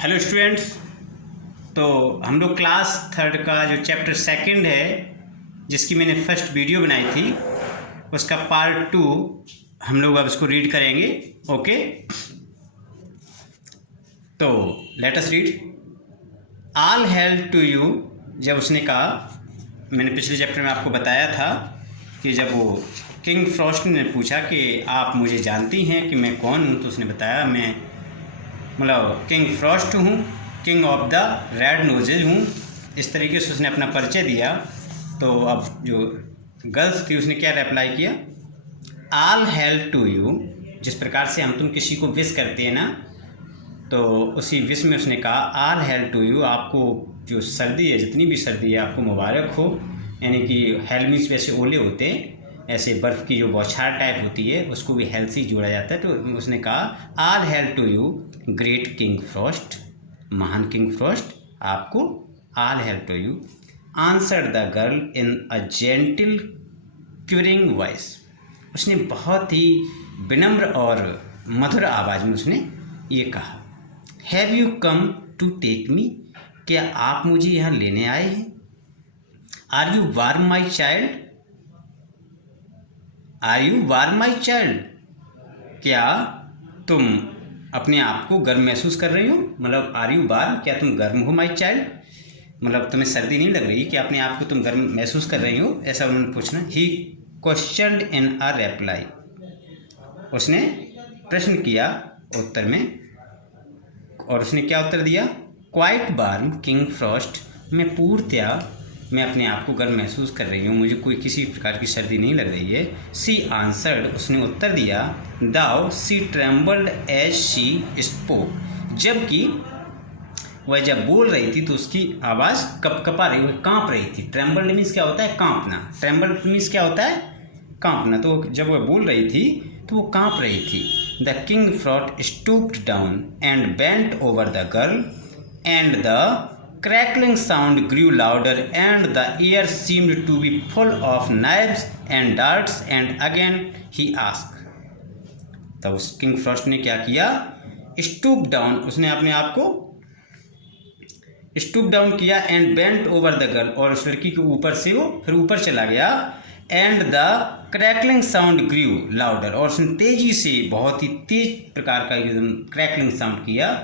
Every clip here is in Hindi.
Hello students. तो हम लोग क्लास थर्ड का जो चैप्टर सेकंड है, जिसकी मैंने फर्स्ट वीडियो बनाई थी, उसका पार्ट 2 हम लोग अब इसको रीड करेंगे। ओके, तो let us read. All hail to you. जब उसने कहा, मैंने पिछले चैप्टर में आपको बताया था कि जब वो किंग फ्रॉस्ट ने पूछा कि आप मुझे जानती हैं कि मैं कौन हूँ, तो उसने बताया मैं मतलब किंग फ्रॉस्ट हूँ, king of the red noses हूँ। इस तरीके से उसने अपना परिचय दिया। तो अब जो गर्ल्स थी उसने क्या रिप्लाई किया, ऑल हेल टू यू। जिस प्रकार से हम तुम किसी को विश करते हैं ना, तो उसी विश में उसने कहा ऑल हेल टू यू, आपको जो सर्दी है, जितनी भी सर्दी है, आपको मुबारक हो। यानी कि हेल मीन्स वैसे ओले होते हैं, ऐसे बर्फ़ की जो बौछार टाइप होती है उसको भी हेल से जोड़ा जाता है। तो उसने कहा all hail to you great King Frost, महान किंग फ्रॉस्ट, आपको all hail to you. Answer the girl in a gentle cooing voice. उसने बहुत ही विनम्र और मधुर आवाज़ में उसने ये कहा, have you come to take me, क्या आप मुझे यहाँ लेने आए हैं? Are you warm my child, are you warm my child, क्या तुम अपने आप को गर्म महसूस कर रही हो? मतलब आर यू वार्म, क्या तुम गर्म हो माई चाइल्ड, मतलब तुम्हें सर्दी नहीं लग रही कि अपने आप को तुम गर्म महसूस कर रही हो, ऐसा उन्होंने पूछना। ही क्वेश्चनड इन अ रिप्लाई, उसने प्रश्न किया उत्तर में, और उसने क्या उत्तर दिया, क्वाइट वार्म किंग फ्रॉस्ट, मैं अपने आप को गर्म महसूस कर रही हूँ, मुझे कोई किसी प्रकार की सर्दी नहीं लग रही है। सी आंसर्ड, उसने उत्तर दिया, दाउ सी ट्रेम्बल्ड एज शी स्पोक, जबकि वह जब बोल रही थी तो उसकी आवाज़ कपकपा रही, वह काँप रही थी। ट्रेम्बल्ड मीन्स क्या होता है, काँपना। ट्रेम्बल्ड मीन्स क्या होता है, काँपना। तो जब वह बोल रही थी तो वो काँप रही थी। The King Frost stooped down and bent over the girl and the crackling sound grew louder and the air seemed to be full of knives and darts, and again he asked। तब उस किंग फ्रॉस्ट ने क्या किया, स्टूप डाउन, उसने अपने आप को स्टूप डाउन किया, and bent over the girl, और उस लड़की के ऊपर से वो फिर ऊपर चला गया, and the crackling sound grew louder, और उसने तेजी से बहुत ही तेज प्रकार का एकदम क्रैकलिंग साउंड किया,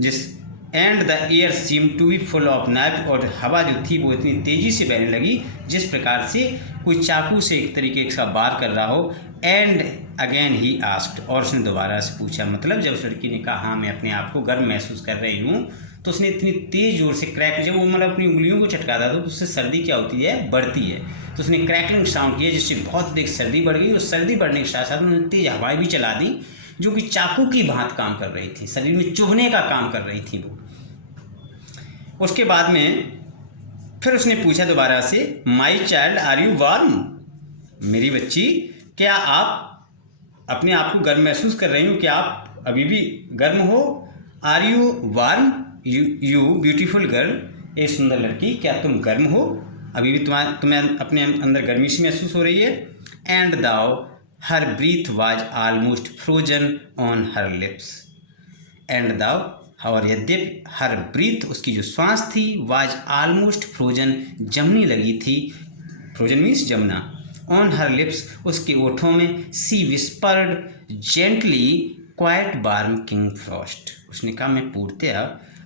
जिस and the air seem to be full of knife, और हवा जो थी वो इतनी तेज़ी से बहने लगी जिस प्रकार से कोई चाकू से एक तरीके का वार कर रहा हो। एंड अगेन ही आस्क्ड, और उसने दोबारा से पूछा। मतलब जब उस लड़की ने कहा हाँ मैं अपने आप को गर्म महसूस कर रही हूँ, तो उसने इतनी तेज़ जोर से क्रैक, जब वो मतलब अपनी उंगलियों को चटकाता था तो उससे सर्दी क्या होती है, बढ़ती है। तो उसने क्रैकलिंग साउंड किया जिससे बहुत अधिक सर्दी बढ़ गई, और सर्दी बढ़ने के साथ साथ उन्होंने तेज़ हवाएं भी चला दी जो कि चाकू की भांति काम कर रही थी, शरीर में चुभने का काम कर रही थी वो। उसके बाद में फिर उसने पूछा दोबारा से, my child are you warm, मेरी बच्ची क्या आप अपने आप को गर्म महसूस कर रही हो, क्या आप अभी भी गर्म हो? Are you warm you beautiful girl, एक सुंदर लड़की, क्या तुम गर्म हो? अभी भी तुम्हें अपने अंदर गर्मी सी महसूस हो रही है? And though her breath was almost frozen on her lips, and though, और यद्यपि हर ब्रीथ, उसकी जो सांस थी, वाज ऑलमोस्ट फ्रोजन, जमने लगी थी, फ्रोजन मीन्स जमना, ऑन हर लिप्स, उसके ओठों में, she whispered gently quite warm King Frost, उसने कहा मैं पूर्णतया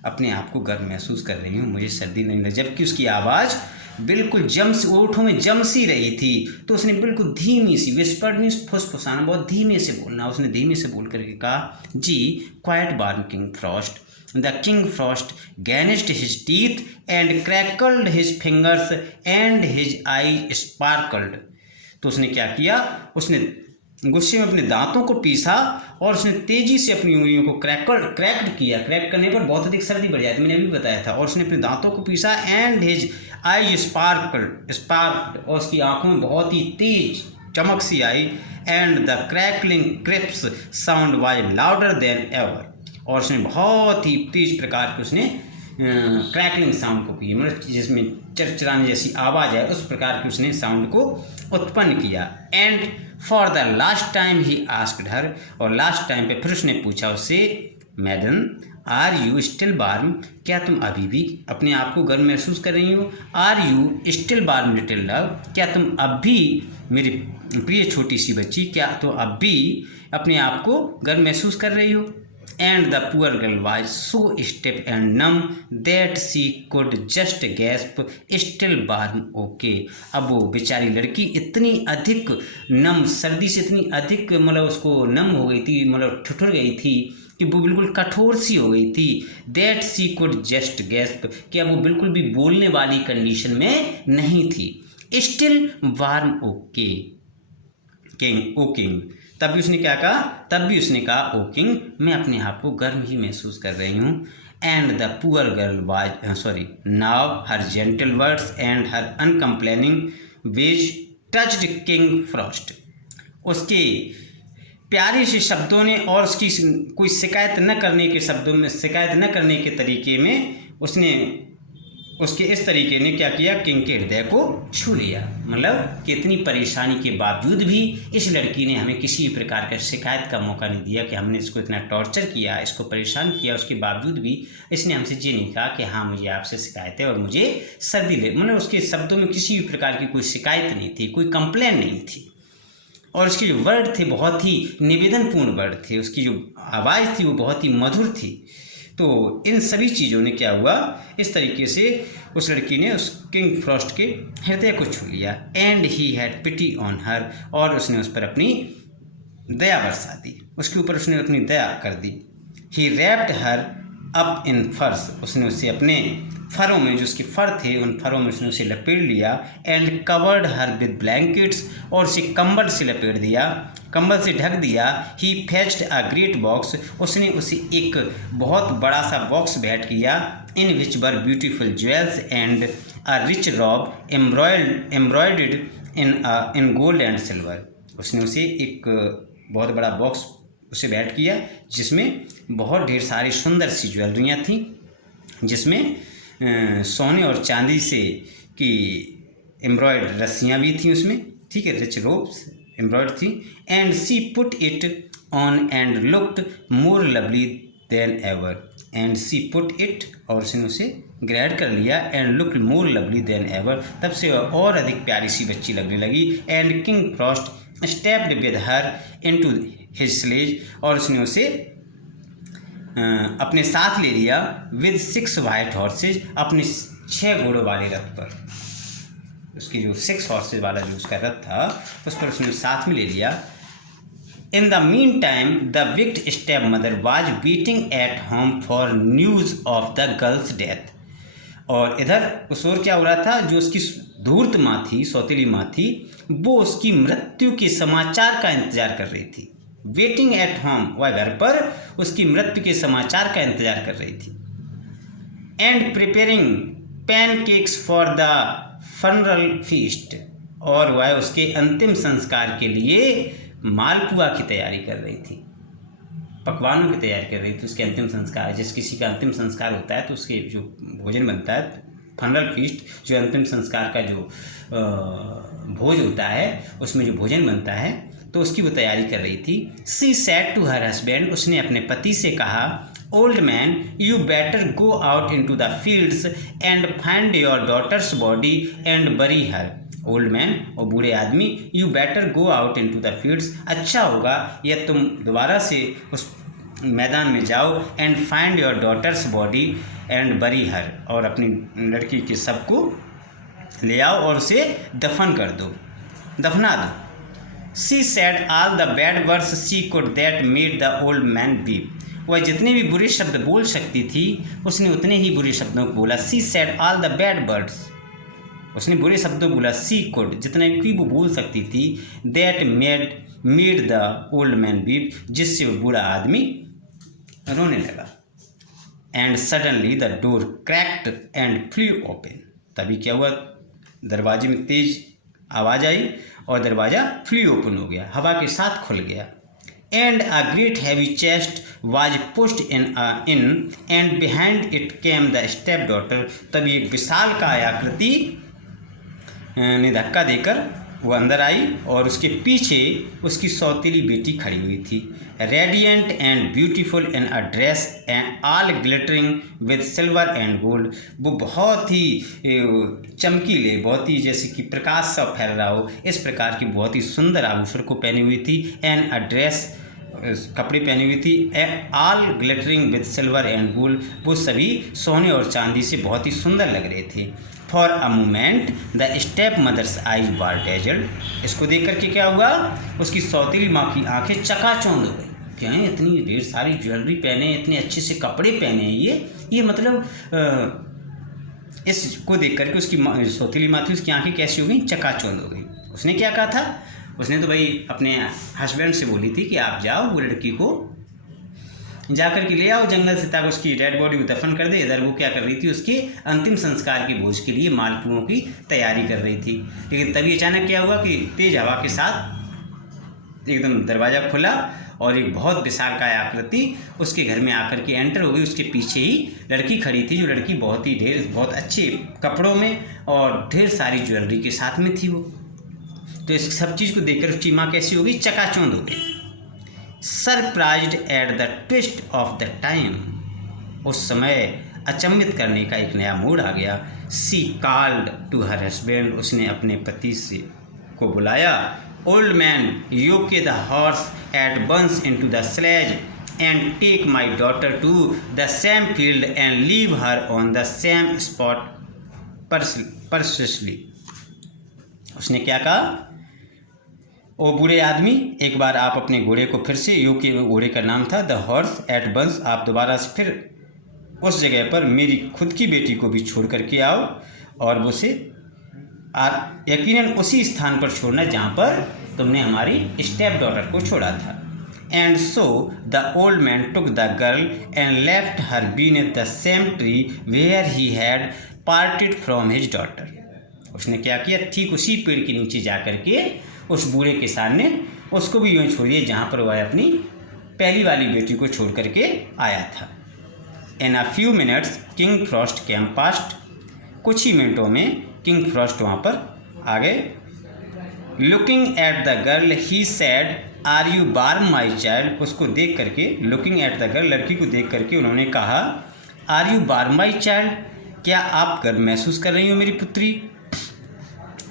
अपने आप को गर्म महसूस कर रही हूँ, मुझे सर्दी नहीं लगी, जबकि उसकी आवाज़ बिल्कुल ओठों में जम सी रही थी। तो उसने बिल्कुल धीमी सी, विस्पर्ड मीन्स फुसफुसाना, बहुत धीमे से बोलना, उसने धीमे से बोल करके कहा, जी quite warm King Frost. The king frost gnashed his teeth and crackled his fingers and his eyes sparkled। तो उसने क्या किया, उसने गुस्से में अपने दांतों को पीसा, और उसने तेजी से अपनी उंगलियों को क्रैक्ड किया। क्रैक करने पर बहुत अधिक सर्दी बढ़ जाती है, मैंने अभी बताया था। और उसने अपने दांतों को पीसा, एंड हिज आई स्पार्क्ड, और उसकी आंखों में बहुत ही तेज चमक सी आई, and the crackling crisp sound was louder than ever, और उसने बहुत ही तेज प्रकार की उसने क्रैकलिंग साउंड को की, मतलब जिसमें चरचराने जैसी आवाज़ है, उस प्रकार की उसने साउंड को उत्पन्न किया। And for the last time he asked her, और लास्ट टाइम पे फिर उसने पूछा उससे, madam are you still warm, क्या तुम अभी भी अपने आप को गर्म महसूस कर रही हो? Are you still warm little love, क्या तुम अब भी मेरी प्रिय छोटी सी बच्ची, क्या तो अब भी अपने आप को गर्म महसूस कर रही हो? And the poor girl was so stiff and numb that she could just gasp still warm okay. अब वो बेचारी लड़की इतनी अधिक नम, सर्दी से इतनी अधिक मतलब उसको नम हो गई थी, मतलब ठिठुर गई थी कि वो बिल्कुल कठोर सी हो गई थी। That she could just gasp, कि अब वो बिल्कुल भी बोलने वाली कंडीशन में नहीं थी। Still warm okay king, O king, तब भी उसने क्या कहा? तब भी उसने कहा ओ किंग, मैं अपने आप को गर्म ही महसूस कर रही हूँ। And the poor girl was now her gentle words and her uncomplaining ways touched King Frost. उसके प्यारे से शब्दों ने और उसकी कोई शिकायत न करने के शब्दों में, शिकायत न करने के तरीके में उसने उसके इस तरीके ने क्या किया? किंग के हृदय को छू लिया। मतलब कितनी परेशानी के बावजूद भी इस लड़की ने हमें किसी भी प्रकार का शिकायत का मौका नहीं दिया कि हमने इसको इतना टॉर्चर किया, इसको परेशान किया, उसके बावजूद भी इसने हमसे ये नहीं कहा कि हाँ मुझे आपसे शिकायत है और मुझे सर्दी ले, मतलब उसके शब्दों में किसी भी प्रकार की कोई शिकायत नहीं थी, कोई कंप्लेन नहीं थी। और उसके जो वर्ड थे बहुत ही निवेदनपूर्ण वर्ड थे, उसकी जो आवाज़ थी वो बहुत ही मधुर थी। तो इन सभी चीज़ों ने क्या हुआ? इस तरीके से उस लड़की ने उस किंग फ्रॉस्ट के हृदय को छू लिया। And he had pity on her, और उसने उस पर अपनी दया बरसा दी, उसके ऊपर उसने अपनी दया कर दी। ही रैप्ड हर अप इन फर्स, उसने उसे अपने फरों में, जो उसके फर थे उन फरों में उसने उसे लपेट लिया। And covered her with blankets, और उसे कंबल से लपेट दिया, कंबल से ढक दिया। He fetched a great box, उसने उसे एक बहुत बड़ा सा बॉक्स भेंट किया। In which were beautiful jewels and a rich robe embroidered in gold and silver, उसने उसे एक बहुत बड़ा बॉक्स उसे भेंट किया जिसमें बहुत ढेर सारी सुंदर सी ज्वेलरियाँ थीं, जिसमें सोने और चांदी से की एम्ब्रॉयड रस्सियाँ भी थीं उसमें, ठीक है, रिच रोब्स एम्ब्रॉयड थी। And she put it on and looked more lovely than ever, and she put it, और उसने उसे ग्रैड कर लिया। And looked more lovely than ever, तब से और अधिक प्यारी सी बच्ची लगने लगी। And King Frost stepped with her into his sleigh, और उसने उसे अपने साथ ले लिया। विद 6 वाइट हॉर्सेज, अपने 6 घोड़ों वाले रथ पर, उसकी जो 6 हॉर्सेज वाला जो उसका रथ था उस पर उसने साथ में ले लिया। In the mean time the wicked step mother was waiting at home for news of the girls death, और इधर उस ओर क्या हो रहा था? जो उसकी धूर्त माँ थी, सौतेली माँ थी, वो उसकी मृत्यु के समाचार का इंतजार कर रही थी। वेटिंग एट होम, वह घर पर उसकी मृत्यु के समाचार का इंतजार कर रही थी। And preparing pancakes for the funeral feast, और वह उसके अंतिम संस्कार के लिए मालपुआ की तैयारी कर रही थी, पकवानों की तैयारी कर रही थी उसके अंतिम संस्कार। जिस किसी का अंतिम संस्कार होता है तो उसके जो भोजन बनता है, फनरल फीस्ट, जो अंतिम संस्कार का जो भोज होता है उसमें जो भोजन बनता है, तो उसकी वो तैयारी कर रही थी। She said to her husband, उसने अपने पति से कहा, old man you better go out into the fields and find your daughter's body and bury her. Old man, और बूढ़े आदमी, you better go out into the fields, अच्छा होगा यह तुम दोबारा से उस मैदान में जाओ। And find your daughter's body and bury her, और अपनी लड़की के शव को ले आओ और उसे दफन कर दो, दफना दो। She said all the bad words she could that made the old man weep, वह जितने भी बुरे शब्द बोल सकती थी उसने उतने ही बुरे शब्दों को बोला। She said all the bad words, उसने बुरे शब्दों को बोला। सी कुड, जितने भी वो बोल सकती थी। That made the old man weep, जिससे वो बूढ़ा आदमी रोने लगा। And suddenly the door cracked and flu open, तभी क्या हुआ? दरवाजे में तेज आवाज़ आई और दरवाज़ा फ्लू ओपन हो गया, हवा के साथ खुल गया। And a great heavy chest was pushed in and behind it came the step daughter, तभी एक विशाल काय आकृति ने धक्का देकर वो अंदर आई और उसके पीछे उसकी सौतीली बेटी खड़ी हुई थी। Radiant and beautiful in a dress and all glittering with silver and gold. वो बहुत ही चमकीले, बहुत ही जैसे कि प्रकाश सा फैल रहा हो, इस प्रकार की बहुत ही सुंदर आभूषण को पहनी हुई थी। एंड अ ड्रेस, कपड़े पहनी हुई थी। All glittering with silver and gold, वो सभी सोने और चांदी से बहुत ही सुंदर लग रहे थे। For a moment the stepmother's eyes were dazzled. इसको देख करके क्या हुआ, उसकी सौतेली माँ की आंखें चकाचौंध हो गई। क्या है, इतनी ढेर सारी ज्वेलरी पहने, इतने अच्छे से कपड़े पहने ये मतलब इसको देख करके उसकी सौतेली माँ थी, उसकी आंखें कैसी हो गई, चकाचौंध हो गई। उसने क्या कहा था, उसने तो भाई अपने हस्बैंड से बोली थी कि आप जाओ, वो लड़की को जाकर के ले आओ जंगल से, ताकि उसकी डेड बॉडी को दफन कर दे। इधर वो क्या कर रही थी, उसके अंतिम संस्कार के भोज के लिए मालपुओं की तैयारी कर रही थी। लेकिन तभी अचानक क्या हुआ कि तेज हवा के साथ एकदम दरवाज़ा खुला और एक बहुत विशालकाय आकृति उसके घर में आकर के एंटर हो गई। उसके पीछे ही लड़की खड़ी थी, जो लड़की बहुत अच्छे कपड़ों में और ढेर सारी ज्वेलरी के साथ में थी वो। तो इस सब चीज़ को देखकर उसकी माँ कैसी हो गई, चकाचौंध हो गई। Surprised at the twist of the time, उस समय अचंभित करने का एक नया मूड आ गया। She called to her husband, उसने अपने पति से को बुलाया। Old man, yoke the horse at once into the sledge and take my daughter to the same field and leave her on the same spot precisely. उसने क्या कहा, ओ बूढ़े आदमी, एक बार आप अपने घोड़े को फिर से, यू के घोड़े का नाम था द हॉर्स एट बंस, आप दोबारा से फिर उस जगह पर मेरी खुद की बेटी को भी छोड़ करके आओ और उसे यकीनन उसी स्थान पर छोड़ना जहाँ पर तुमने हमारी स्टेप डॉटर को छोड़ा था। And so the old man took the girl and left her beneath the same tree where he had parted from his daughter. उसने क्या किया, ठीक उसी पेड़ के नीचे जा कर के उस बूढ़े के सामने उसको भी यूँ छोड़ दिया जहाँ पर वह अपनी पहली वाली बेटी को छोड़ करके आया था। In a few minutes King Frost came past, कुछ ही मिनटों में किंग फ्रॉस्ट वहाँ पर आ गए। Looking at the girl he said are you warm my child, उसको देख करके, लुकिंग एट द गर्ल, लड़की को देख करके उन्होंने कहा, are you warm my child, क्या आप गर्व महसूस कर रही हो मेरी पुत्री।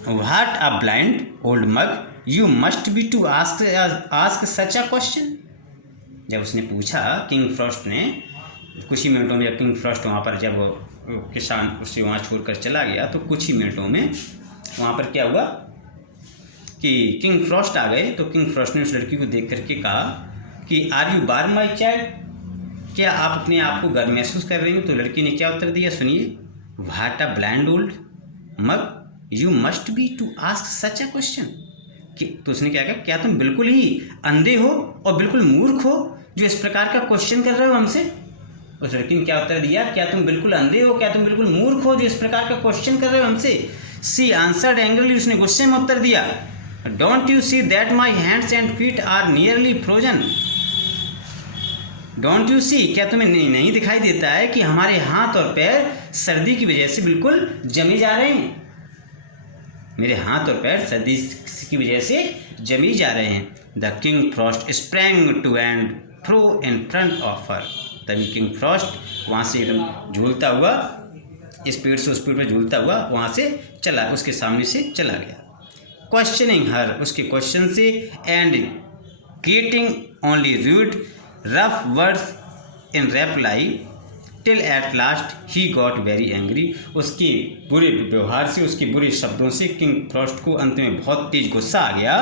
What a blind old mug you must be to ask such a question। जब उसने पूछा, किंग फ्रॉस्ट ने, कुछ ही मिनटों में जब किंग फ्रॉस्ट वहाँ पर, जब किसान उसे वहाँ छोड़कर चला गया, तो कुछ ही मिनटों में वहाँ पर क्या हुआ कि किंग फ्रॉस्ट आ गए। तो किंग फ्रॉस्ट ने उस लड़की को देख करके कहा कि are you warm my child, क्या आप अपने आप को गर्व महसूस कर रही हो। तो लड़की ने क्या उत्तर दिया, सुनिए, what a blind old mug you must be to ask such a question. तो उसने क्या कहा, क्या तुम बिल्कुल ही अंधे हो और बिल्कुल मूर्ख हो जो इस प्रकार का क्वेश्चन कर रहे हो हमसे। उस लड़की ने क्या उत्तर दिया, क्या तुम बिल्कुल अंधे हो, क्या तुम बिल्कुल मूर्ख हो जो इस प्रकार का क्वेश्चन कर रहे हो हमसे। सी आंसर्ड एंग्रीली, उसने गुस्से में उत्तर दिया, don't you see that my hands and feet are nearly frozen. Don't you see, क्या तुम्हें नहीं दिखाई देता है कि हमारे हाथ और पैर सर्दी की वजह से बिल्कुल जमे जा रहे हैं। मेरे हाथ और पैर सर्दी की वजह से जमी जा रहे हैं। The King Frost sprang to and fro in front of her, तभी किंग फ्रॉस्ट वहाँ से एकदम झूलता हुआ, इस पेड़ से उस पेड़ पर झूलता हुआ वहाँ से चला, उसके सामने से चला गया। क्वेश्चनिंग हर, उसके क्वेश्चन से, and getting only rude rough words in reply till at last he got very angry. उसके बुरे व्यवहार से, उसके बुरे शब्दों से किंग फ्रॉस्ट को अंत में बहुत तेज गुस्सा आ गया।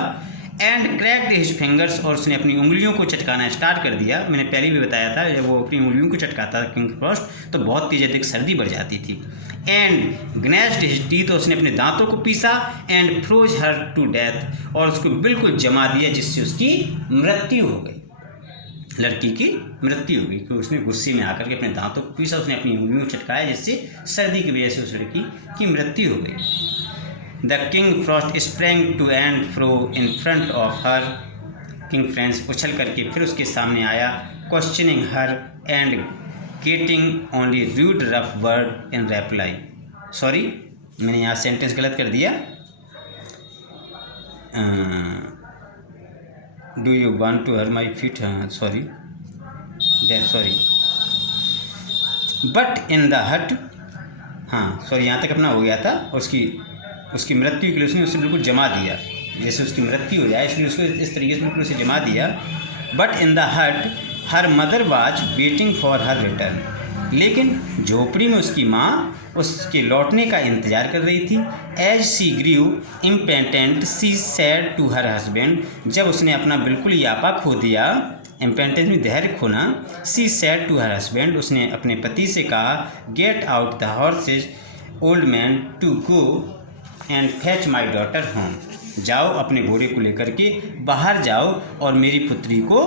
एंड क्रैक्ड हिज फिंगर्स, और उसने अपनी उंगलियों को चटकाना स्टार्ट कर दिया। मैंने पहले भी बताया था, जब वो अपनी उंगलियों को चटकाता था किंग फ्रॉस्ट तो बहुत तेज अधिक सर्दी बढ़ जाती थी। एंड ग्नैश्ड हिज टीथ, तो उसने अपने दांतों को पीसा। And froze her to death, और उसको बिल्कुल जमा दिया जिससे उसकी मृत्यु हो गई, लड़की की मृत्यु हो गई। तो उसने गुस्से में आकर के अपने दांतों को पीसा, उसने अपनी उंगलियों को चटकाया जिससे सर्दी की वजह से उस लड़की की मृत्यु हो गई। The King Frost sprang to and fro in front of her, King friends उछल करके फिर उसके सामने आया। Questioning her and getting only rude rough word in reply. Sorry, मैंने यहाँ सेंटेंस गलत कर दिया। Do you want to her my feet, sorry but in the hut, हाँ सॉरी, यहाँ तक अपना हो गया था। उसकी मृत्यु के लिए उसने उसे बिल्कुल जमा दिया, जैसे उसकी मृत्यु हो जाए इसलिए उसको इस तरीके से बिल्कुल उसे जमा दिया। बट इन द हट her mother was waiting for her return, लेकिन झोपड़ी में उसकी माँ उसके लौटने का इंतज़ार कर रही थी। As she grew impatient she said to her husband, जब उसने अपना बिल्कुल यापा खो दिया, इम्पेटेंस में धैर्य खोना, she said to her husband, उसने अपने पति से कहा, get out the horses old man to go and fetch my daughter home, जाओ अपने घोड़े को लेकर के बाहर जाओ और मेरी पुत्री को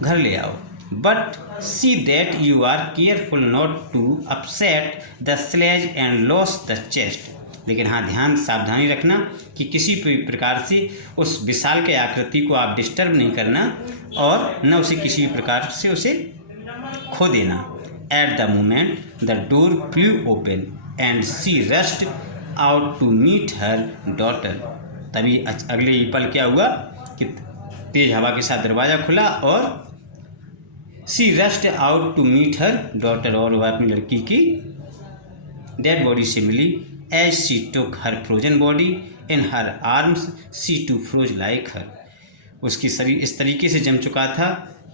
घर ले आओ। But see that you are careful not to upset the sledge and loss the chest, लेकिन हाँ ध्यान सावधानी रखना कि किसी भी प्रकार से उस विशाल के आकृति को आप डिस्टर्ब नहीं करना और न उसे किसी भी प्रकार से उसे खो देना। At the moment the door flew open and she rushed out to meet her daughter, तभी अगले ही पल क्या हुआ कि तेज हवा के साथ दरवाज़ा खुला और she rushed out to meet her daughter, और वह अपनी लड़की की डेड बॉडी से मिली। As she took her frozen body in her arms she too froze like her, उसकी शरीर इस तरीके से जम चुका था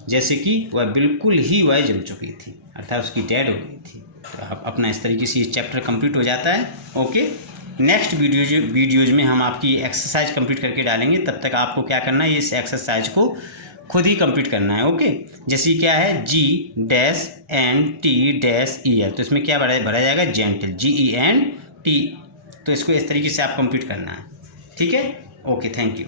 जैसे कि वह बिल्कुल ही वह जम चुकी थी, अर्थात उसकी डेड हो गई थी। तो आप अपना इस तरीके से ये चैप्टर कंप्लीट हो जाता है। ओके, नेक्स्ट वीडियोज में हम आपकी एक्सरसाइज कंप्लीट करके डालेंगे, तब तक आपको क्या करना है, इस एक्सरसाइज को खुद ही कंप्लीट करना है। ओके, जैसे क्या है GNT-ER, तो इसमें क्या भरा जाएगा, जेंटल, GENT, तो इसको इस तरीके से आप कंप्लीट करना है। ठीक है, ओके, थैंक यू।